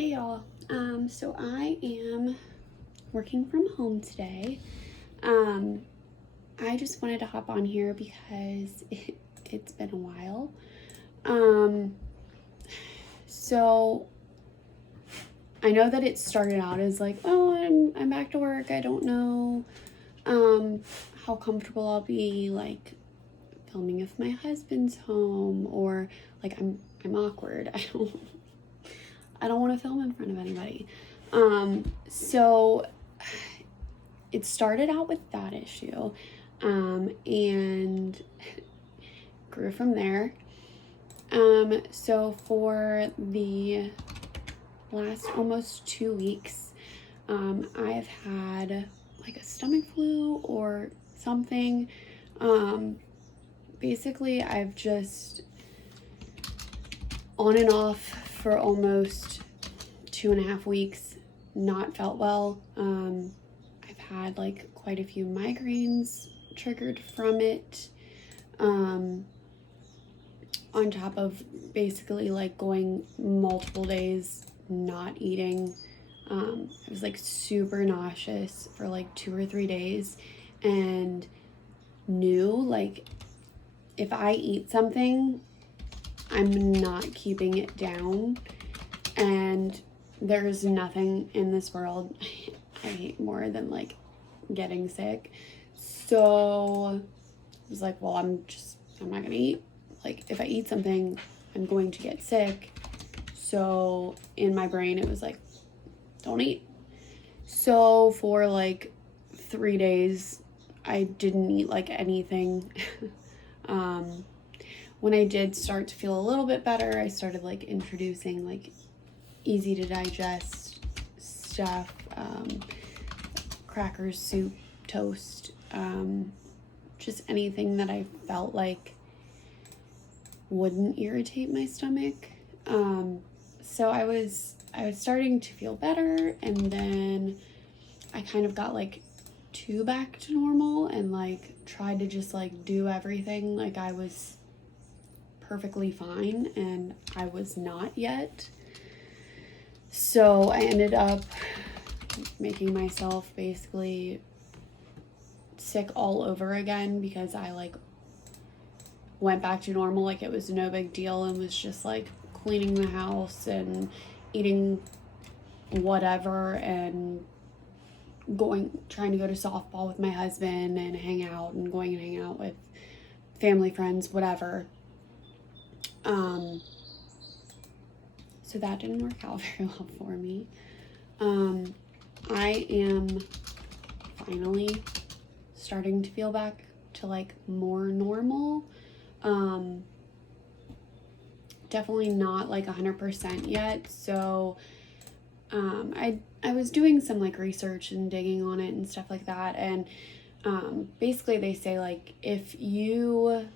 Hey y'all, so I am working from home today. I just wanted to hop on here because it's been a while. Um, so I know that it started out as like, oh, I'm back to work. I don't know, how comfortable I'll be like filming if my husband's home, or like I'm awkward. I don't want to film in front of anybody. So it started out with that issue, and grew from there. So for the last almost 2 weeks, I've had like a stomach flu or something. Basically, I've just on and off for almost 2.5 weeks not felt well. I've had like quite a few migraines triggered from it, on top of basically like going multiple days not eating. I was like super nauseous for like 2 or 3 days, and knew like if I eat something, I'm not keeping it down, and there's nothing in this world I hate more than like getting sick. So I was like, well, I'm not gonna eat. Like if I eat something, I'm going to get sick. So in my brain it was like, don't eat. So for like 3 days I didn't eat like anything. When I did start to feel a little bit better, I started like introducing like easy to digest stuff, crackers, soup, toast, just anything that I felt like wouldn't irritate my stomach. So I was starting to feel better, and then I kind of got like too back to normal and like tried to just like do everything like I was perfectly fine, and I was not yet. So I ended up making myself basically sick all over again because I like went back to normal like it was no big deal, and was just like cleaning the house and eating whatever and trying to go to softball with my husband and hang out and going and hang out with family, friends, whatever. So that didn't work out very well for me. I am finally starting to feel back to like more normal. Definitely not like 100% yet. So I was doing some like research and digging on it and stuff like that, and basically they say like if you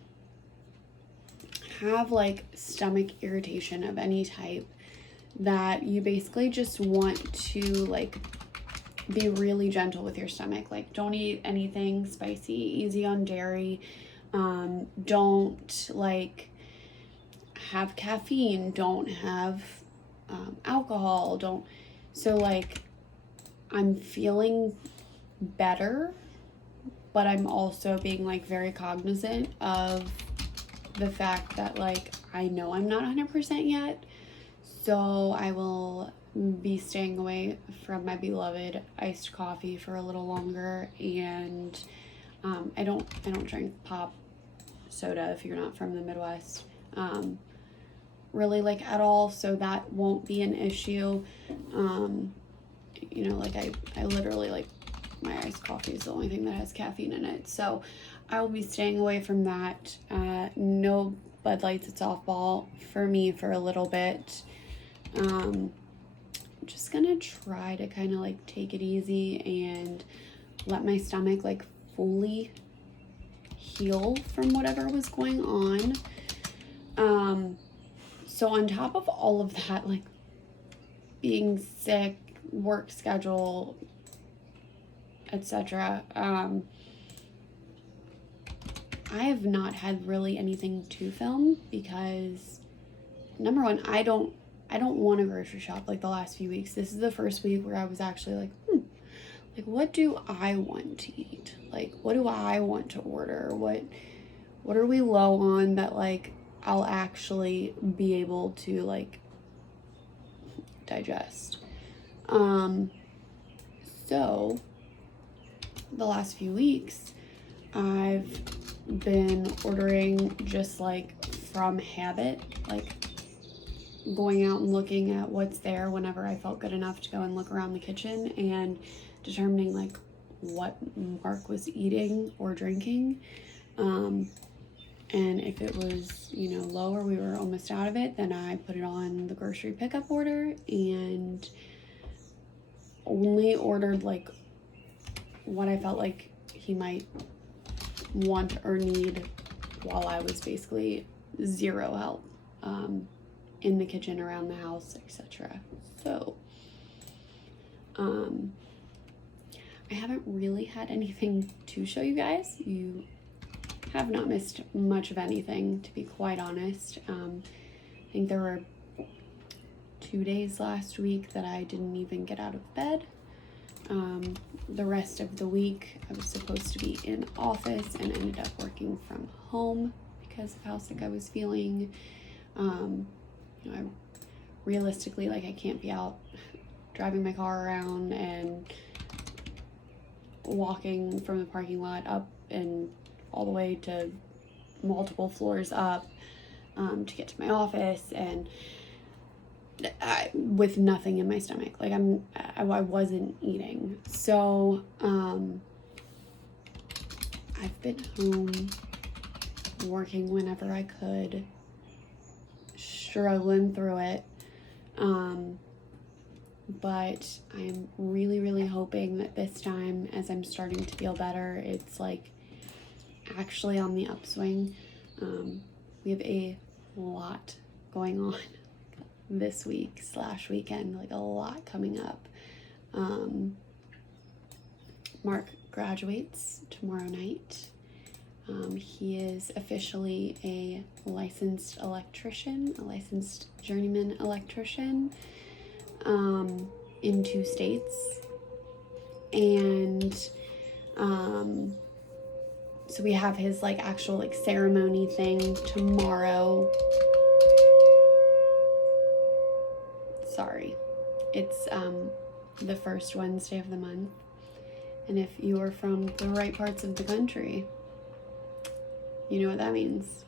have like stomach irritation of any type, that you basically just want to like be really gentle with your stomach. Like don't eat anything spicy, easy on dairy, don't like have caffeine, don't have alcohol, don't. So like I'm feeling better, but I'm also being like very cognizant of the fact that like I know I'm not 100% yet. So I will be staying away from my beloved iced coffee for a little longer, and I don't drink pop soda if you're not from the Midwest, really like at all, so that won't be an issue. Like I literally like my iced coffee is the only thing that has caffeine in it, so I will be staying away from that. No Bud Lights at softball for me for a little bit. I'm just gonna try to kind of like take it easy and let my stomach like fully heal from whatever was going on. So on top of all of that, like being sick, work schedule, etc., I have not had really anything to film because number one, I I don't want to grocery shop like the last few weeks. This is the first week where I was actually like, like, what do I want to eat? Like, what do I want to order? What are we low on that, like, I'll actually be able to, like, digest? So the last few weeks, I've been ordering just, like, from habit, like, going out and looking at what's there whenever I felt good enough to go and look around the kitchen and determining, like, what Mark was eating or drinking. And if it was, you know, low or we were almost out of it, then I put it on the grocery pickup order and only ordered, like, what I felt like he might want or need while I was basically zero help in the kitchen, around the house, etc. So I haven't really had anything to show you guys. You have not missed much of anything, to be quite honest. I think there were 2 days last week that I didn't even get out of bed. The rest of the week I was supposed to be in office and ended up working from home because of how sick I was feeling. You know, I realistically, like, I can't be out driving my car around and walking from the parking lot up and all the way to multiple floors up to get to my office, and with nothing in my stomach. Like, I wasn't eating. So I've been home working whenever I could, struggling through it. But I'm really, really hoping that this time, as I'm starting to feel better, it's, like, actually on the upswing. We have a lot going on this week / weekend, like a lot coming up. Mark graduates tomorrow night. He is officially a licensed electrician, a licensed journeyman electrician in 2 states. And so we have his, like, actual, like, ceremony thing tomorrow. Sorry. It's the first Wednesday of the month. And if you are from the right parts of the country, you know what that means.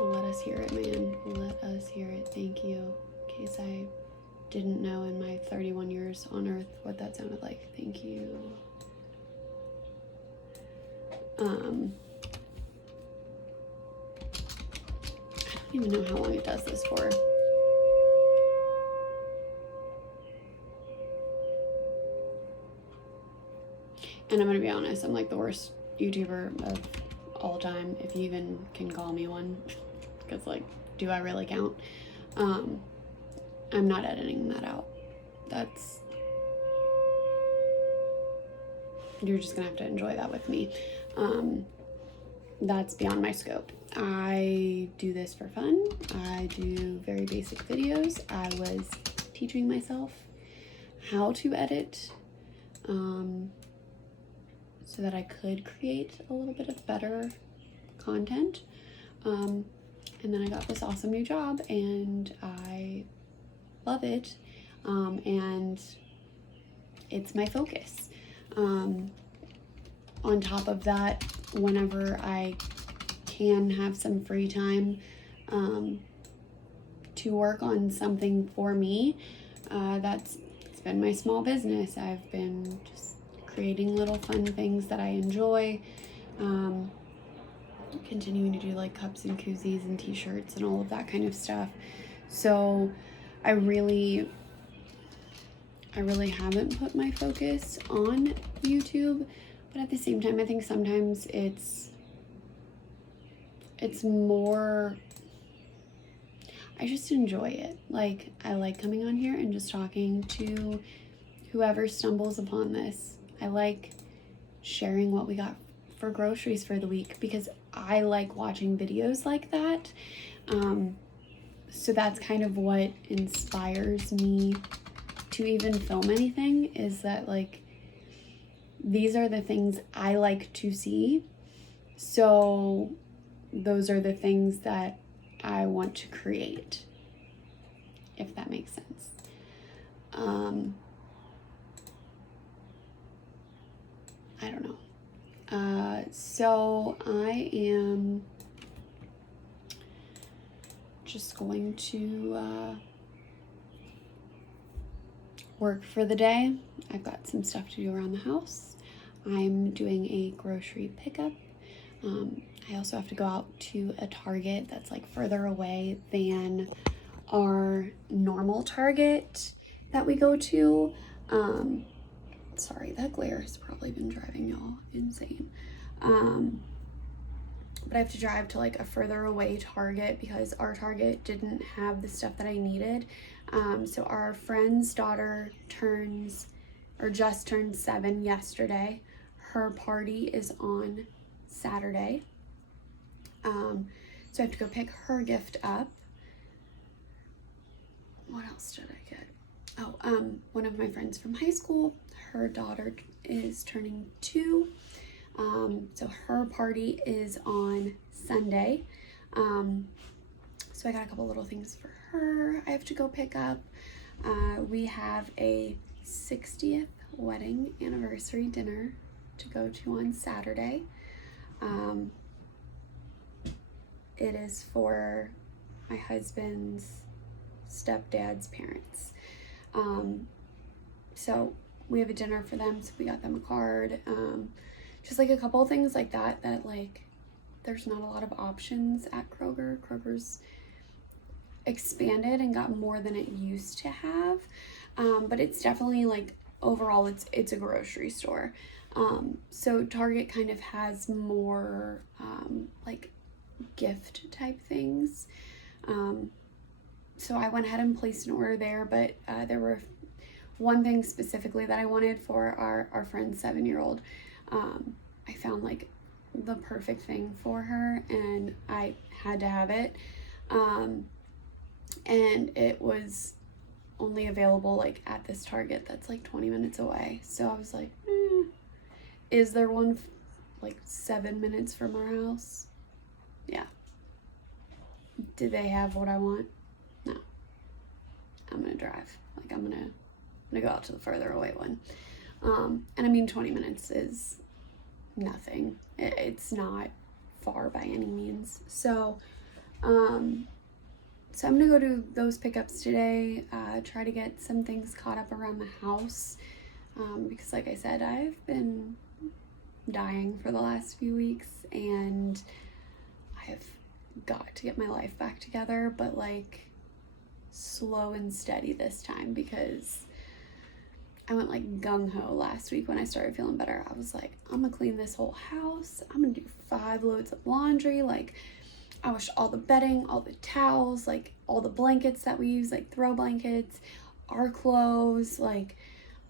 Let us hear it, man. Let us hear it. Thank you. In case I didn't know in my 31 years on Earth what that sounded like. Thank you. I don't even know how long it does this for. And I'm gonna be honest, I'm like the worst YouTuber of all time, if you even can call me one, because, like, do I really count? I'm not editing that out. You're just gonna have to enjoy that with me. That's beyond my scope. I do this for fun. I do very basic videos. I was teaching myself how to edit so that I could create a little bit of better content. And then I got this awesome new job and I love it. And it's my focus. On top of that, whenever I can have some free time to work on something for me, it's been my small business. I've been just creating little fun things that I enjoy, continuing to do, like, cups and koozies and t-shirts and all of that kind of stuff. So I really haven't put my focus on YouTube, but at the same time, I think sometimes it's more, I just enjoy it. Like, I like coming on here and just talking to whoever stumbles upon this. I like sharing what we got for groceries for the week, because I like watching videos like that. So that's kind of what inspires me to even film anything, is that like these are the things I like to see. So those are the things that I want to create, if that makes sense. I don't know. So I am just going to work for the day. I've got some stuff to do around the house. I'm doing a grocery pickup. I also have to go out to a Target that's like further away than our normal Target that we go to. Sorry, that glare has probably been driving y'all insane. But I have to drive to like a further away Target because our Target didn't have the stuff that I needed. So our friend's daughter just turned 7 yesterday. Her party is on Saturday. So I have to go pick her gift up. What else did I get? Oh, one of my friends from high school, her daughter is turning 2. So her party is on Sunday. So I got a couple little things for her I have to go pick up. We have a 60th wedding anniversary dinner to go to on Saturday. It is for my husband's stepdad's parents. So we have a dinner for them, so we got them a card. Just like a couple of things like that like there's not a lot of options at Kroger. Kroger's expanded and got more than it used to have. But it's definitely like overall it's a grocery store. So Target kind of has more like gift type things. So I went ahead and placed an order there, but there were one thing specifically that I wanted for our friend's 7-year-old. I found like the perfect thing for her and I had to have it. And it was only available like at this Target that's like 20 minutes away. So I was like, is there one like 7 minutes from our house? Yeah. Do they have what I want? No. I'm gonna drive. Like I'm gonna go out to the further away one. And I mean 20 minutes is nothing. It's not far by any means. So I'm gonna go do those pickups today, try to get some things caught up around the house, because like I said, I've been dying for the last few weeks and I have got to get my life back together, but like slow and steady this time, because I went like gung-ho last week when I started feeling better. I was like, I'm gonna clean this whole house. I'm gonna do 5 loads of laundry. Like I washed all the bedding, all the towels, like all the blankets that we use, like throw blankets, our clothes. Like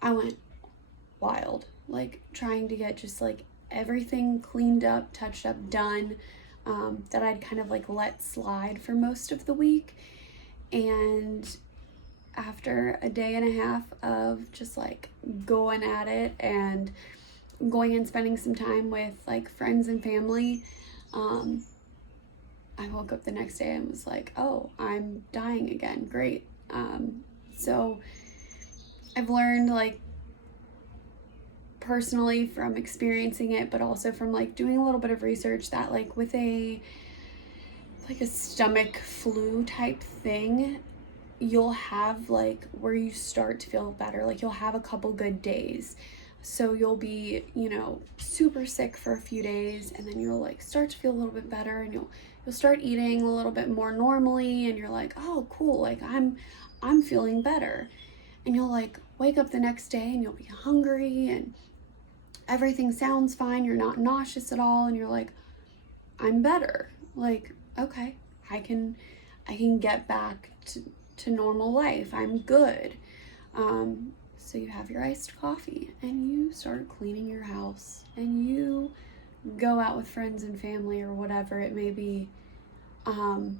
I went wild, like trying to get just like everything cleaned up, touched up, done, that I'd kind of like let slide for most of the week. And after a day and a half of just like going at it and going and spending some time with like friends and family, I woke up the next day and was like, oh, I'm dying again. Great. So I've learned like personally from experiencing it, but also from like doing a little bit of research, that like with a stomach flu type thing, you'll have like where you start to feel better. Like you'll have a couple good days. So you'll be, super sick for a few days, and then you'll like start to feel a little bit better, and you'll start eating a little bit more normally, and you're like, oh cool, like I'm feeling better. And you'll like wake up the next day and you'll be hungry and everything sounds fine, you're not nauseous at all, and you're like, I'm better. Like, okay, I can get back to normal life. I'm good. So you have your iced coffee and you start cleaning your house and you go out with friends and family or whatever it may be. And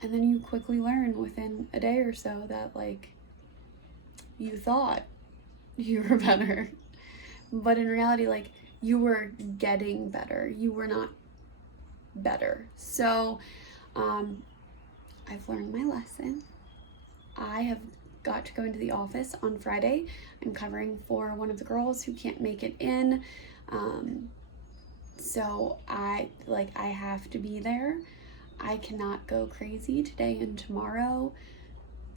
then you quickly learn within a day or so that, like, you thought you were better, but in reality, like, you were getting better. You were not better. So, I've learned my lesson. I have got to go into the office on Friday. I'm covering for one of the girls who can't make it in. So I have to be there. I cannot go crazy today and tomorrow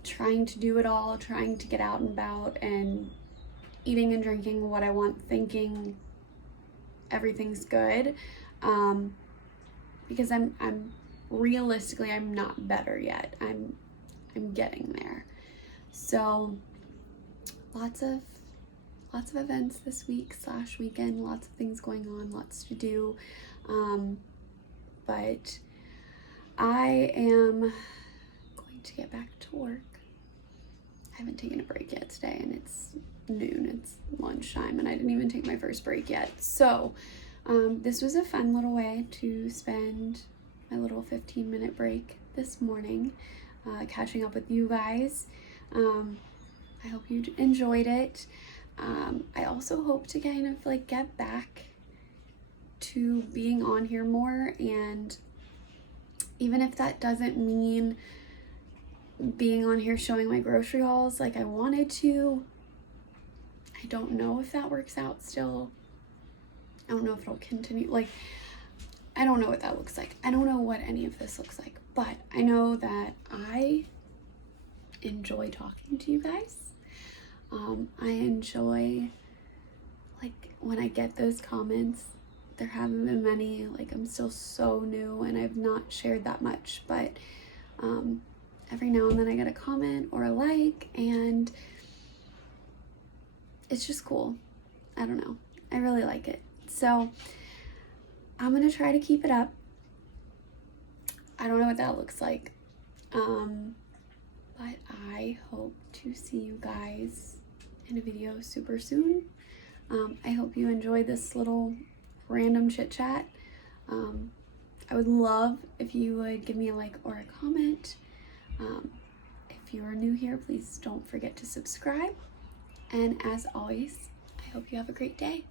trying to do it all, trying to get out and about and eating and drinking what I want, thinking everything's good. Because I'm realistically, I'm not better yet. I'm getting there. So lots of events this week / weekend, lots of things going on, lots to do. But I am going to get back to work. I haven't taken a break yet today, and it's noon, it's lunchtime, and I didn't even take my first break yet. So this was a fun little way to spend my little 15-minute break this morning, catching up with you guys. I hope you enjoyed it. I also hope to kind of like get back to being on here more, and even if that doesn't mean being on here showing my grocery hauls like I wanted to, I don't know if that works out still. I don't know if it'll continue. Like, I don't know what that looks like. I don't know what any of this looks like, but I know that I enjoy talking to you guys. I enjoy, like, when I get those comments. There haven't been many. Like, I'm still so new and I've not shared that much, but every now and then I get a comment or a like, and it's just cool. I don't know. I really like it. So I'm gonna try to keep it up. I don't know what that looks like. But I hope to see you guys in a video super soon. I hope you enjoyed this little random chit chat. I would love if you would give me a like or a comment. If you are new here, please don't forget to subscribe. And as always, I hope you have a great day.